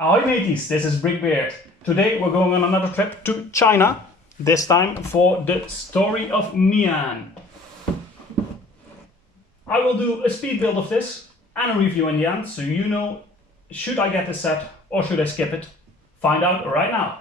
Ahoy mateys, this is BrickBeard. Today we're going on another trip to China, this time for the story of Nian. I will do a speed build of this and a review in the end, so you know, should I get this set or should I skip it? Find out right now.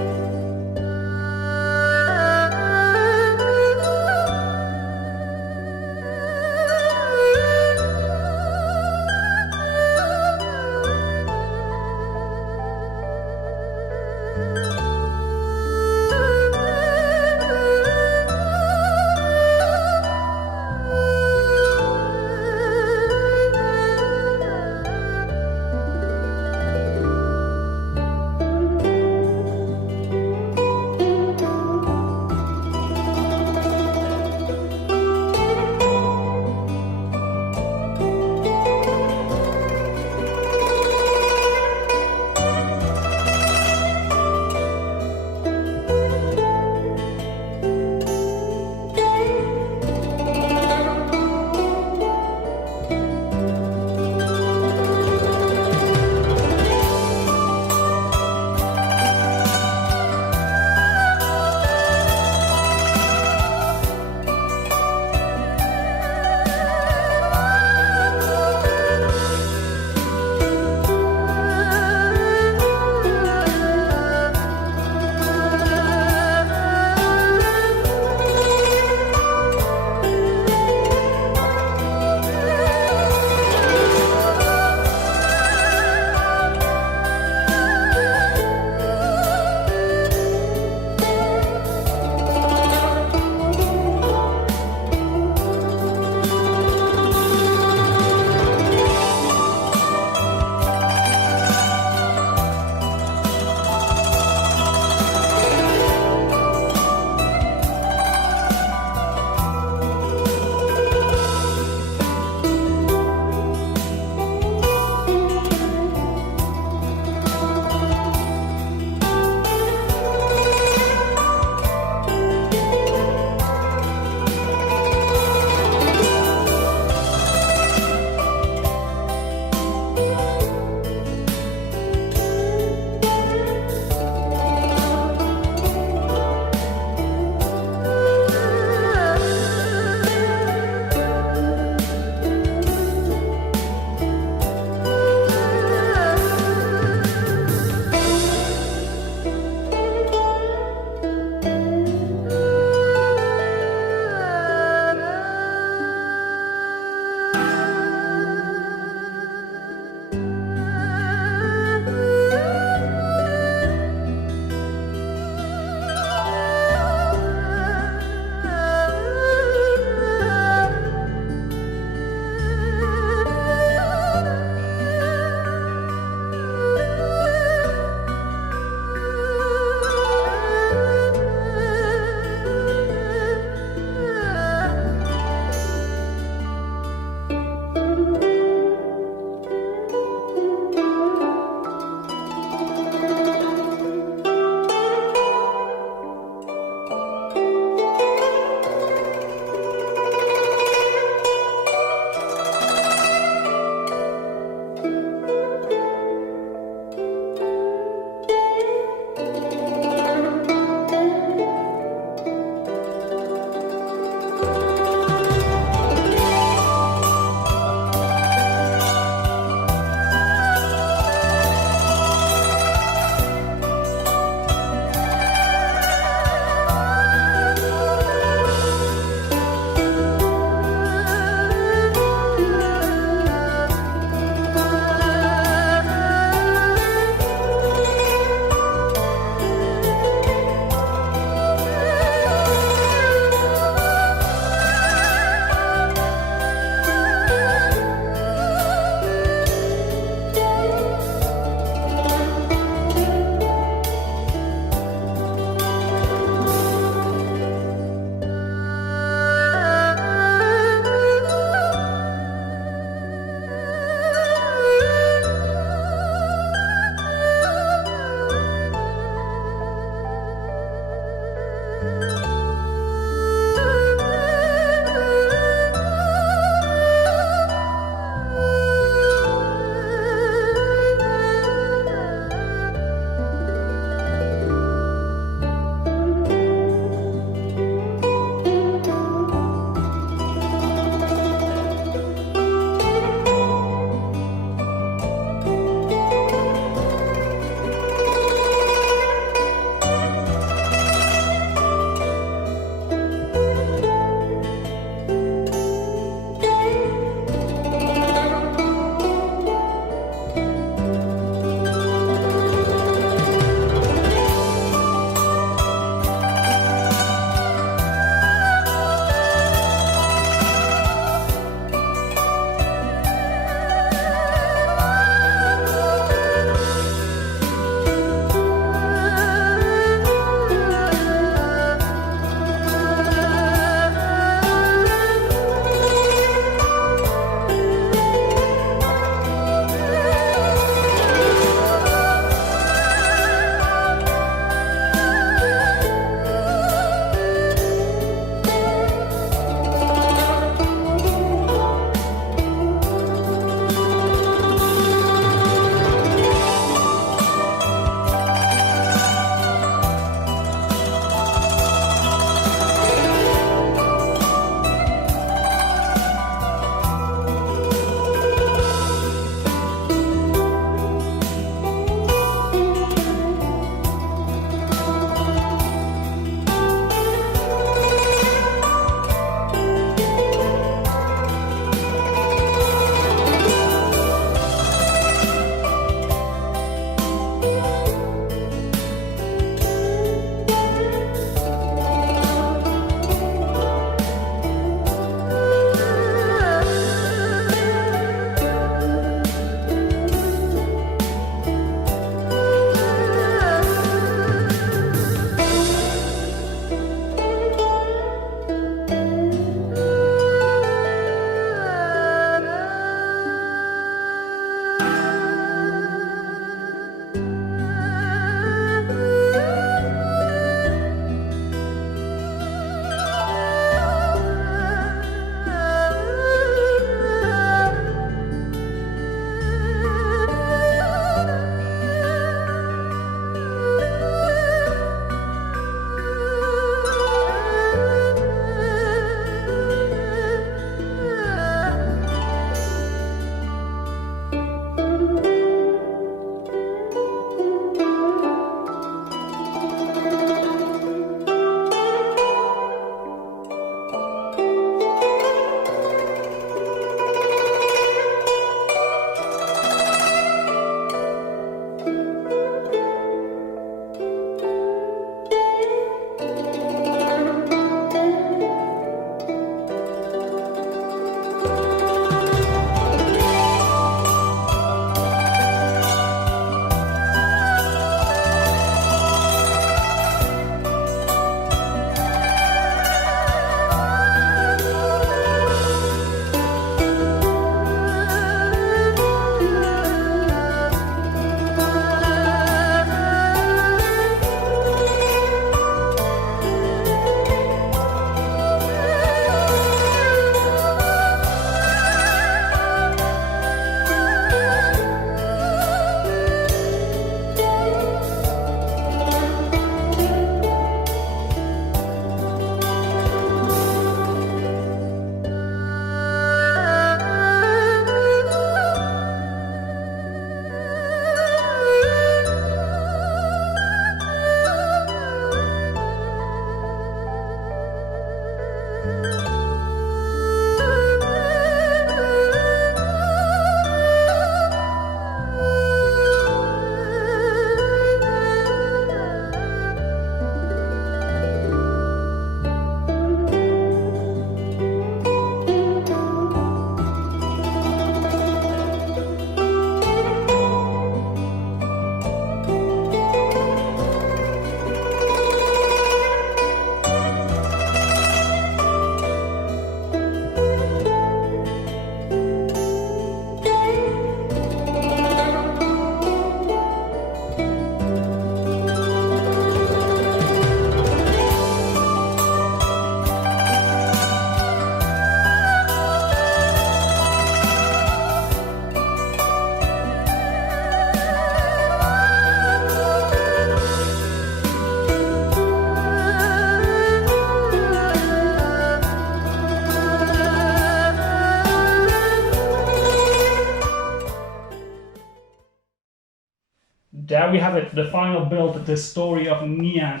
there we have it, the final build, the story of Nian.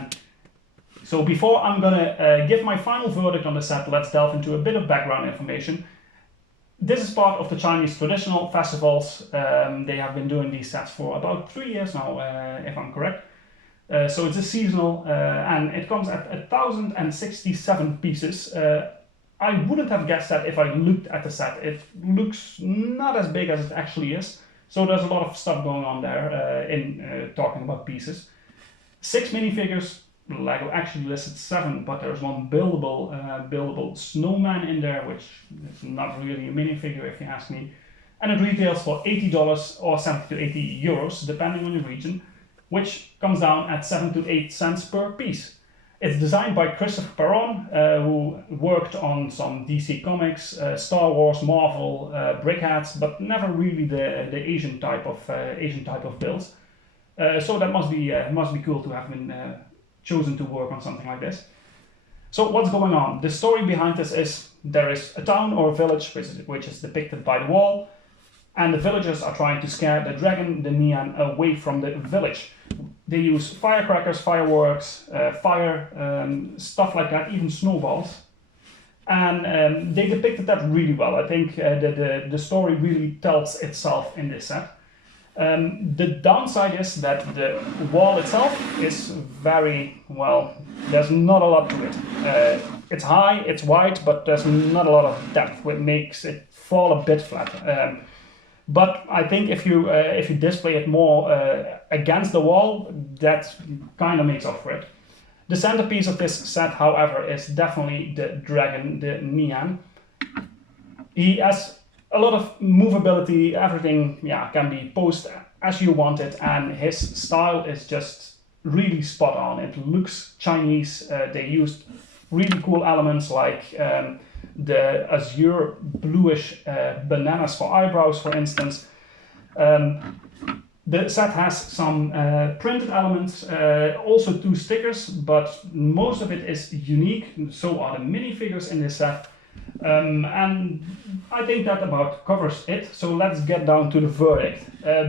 So before I'm gonna give my final verdict on the set, let's delve into a bit of background information. This is part of the Chinese traditional festivals. They have been doing these sets for about 3 years now, if I'm correct. So it's a seasonal, and it comes at 1,067 pieces. I wouldn't have guessed that if I looked at the set. It looks not as big as it actually is. So there's a lot of stuff going on there in talking about pieces. 6 minifigures. Lego actually listed 7, but there's one buildable snowman in there, which is not really a minifigure if you ask me. And it retails for $80 or 70 to 80 euros, depending on your region, which comes down at 7 to 8 cents per piece. It's designed by Christopher Perron, who worked on some DC Comics, Star Wars, Marvel, BrickBeard's, but never really the Asian type of builds. So that must be cool to have been chosen to work on something like this. So what's going on? The story behind this is there is a town or a village which is depicted by the wall, and the villagers are trying to scare the dragon, the Nian, away from the village. They use firecrackers, fireworks, fire, stuff like that, even snowballs. And they depicted that really well. I think the story really tells itself in this set. The downside is that the wall itself is very, well, there's not a lot to it. It's high, it's wide, but there's not a lot of depth, which makes it fall a bit flat. But I think if you display it more against the wall, that kind of makes up for it. The centerpiece of this set, however, is definitely the dragon, the Nian. He has a lot of movability, everything can be posed as you want it, and his style is just really spot on. It looks Chinese. They used really cool elements like the azure bluish bananas for eyebrows, for instance. The set has some printed elements, also 2 stickers, but most of it is unique. So are the minifigures in this set. And I think that about covers it. So let's get down to the verdict.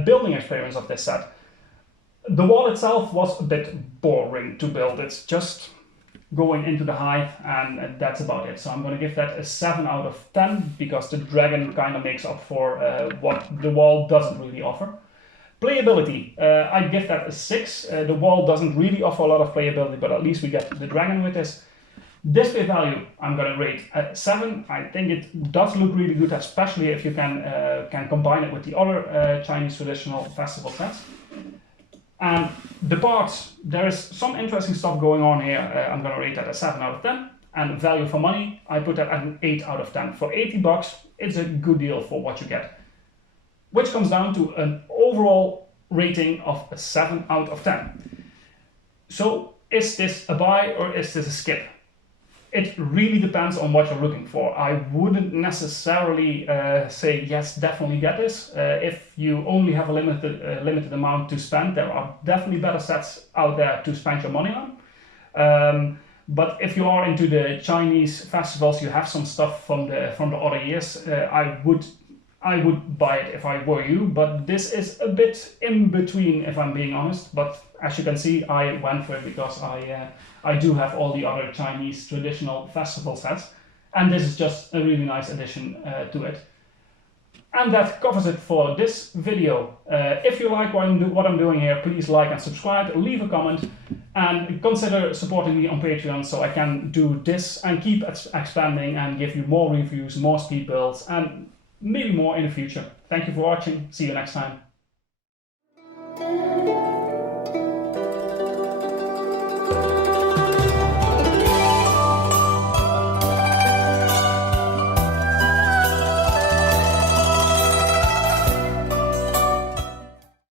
Building experience of this set. The wall itself was a bit boring to build. It's just going into the hive, and that's about it. So I'm going to give that a 7 out of 10 because the dragon kind of makes up for what the wall doesn't really offer. Playability, I give that a 6. The wall doesn't really offer a lot of playability, but at least we get the dragon with this. Display value, I'm going to rate a 7. I think it does look really good, especially if you can combine it with the other Chinese traditional festival sets. And the parts, there is some interesting stuff going on here. I'm going to rate that a 7 out of 10. And value for money, I put that at an 8 out of 10. For 80 bucks, it's a good deal for what you get. Which comes down to an overall rating of a 7 out of 10. So is this a buy or is this a skip? It really depends on what you're looking for. I wouldn't necessarily say, yes, definitely get this. If you only have a limited amount to spend, there are definitely better sets out there to spend your money on. But if you are into the Chinese festivals, you have some stuff from the other years, I would buy it if I were you, but this is a bit in between, if I'm being honest. But as you can see, I went for it because I do have all the other Chinese traditional festival sets, and this is just a really nice addition to it. And that covers it for this video. If you like what I'm doing here, please like and subscribe, leave a comment, and consider supporting me on Patreon so I can do this and keep expanding and give you more reviews, more speed builds, and maybe more in the future. Thank you for watching. See you next time.